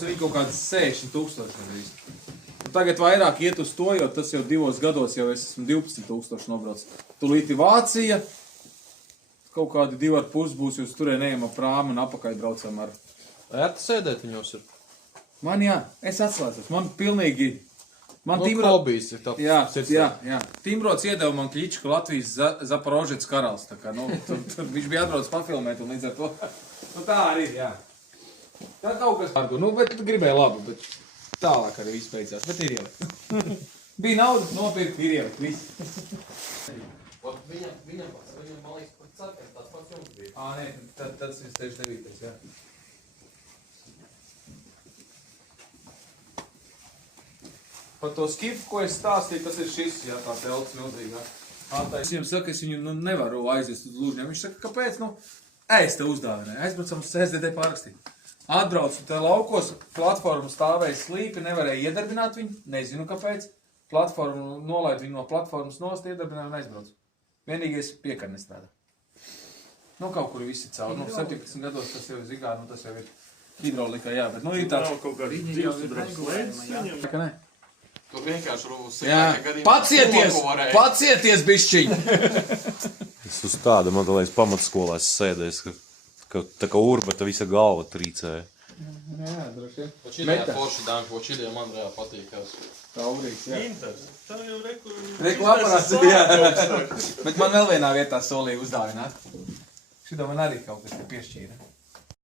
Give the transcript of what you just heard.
nobrauc arī kaut kāds 60,000. Tagad vairāk iet uz to, jo tas jau 2 gados jau es esmu 12,000 nobrauc. Tulīti Vācija, kaut kādi 2,5 būs, jūs turē neejam ar prāmu un apakai braucam ar. Ērti sēdēt viņos ir? Man jā, es atslēdzos, man pilnīgi... Man hobijs ir tā. Jā. Timrods iedeva man Kļičku Latvijas Zaporožets karalis, tā kā, tur viņš bija atbrauc pafilmēt un līdz ar to. Tā arī, jā. Tā kaut kas pārgu, bet tu gribēji labu, bet tālāk arī viss beidzās, bet ir ielikt. Bija nauda, nopirkt, ir ielikt, viss. Viņam, man liekas, pat ceturtais tāds pats jums bija. Nē, tas ir 69, jā. Par to skifu, ko es stāstīju, tas ir šis, jā, tā telts milzīgā. Es viņam saku, es viņu nevaru aiziest uz Lūžņiem. Viņš saka, kāpēc? Es te uzdāvināju. Aizbraucam uz CSDD pārakstīt. Atbraucu te laukos, platforma stāvēja slīpi, nevarēja iedarbināt viņu, nezinu kāpēc. Platformu nolaid viņu no platformas nost, iedarbināju un aizbraucu. Vienīgais piekar nestrādā. Kaut kur visi cauri. 17 gados tas jau ir zigā, tas jau ir hidrolika, jā, bet ir tāds. Nav kaut kāds dzīvesudras lēdz viņam. Tā kā ne. Tur vienkārši Pacieties bišķiņ! Es uz tāda, man liekas, pamatskolās sēdēs, ka tā kā urbata visa galva trīcēja. Jā, droši vien. Počidējā forši dāmi, počidējā man reāli patīkās. Taurīgs, jā. Inters. Tā jau Reku aparāts, jā. Bet man vēl vienā vietā solīja uzdāvināt. Šito man arī kaut kas te piešķīra.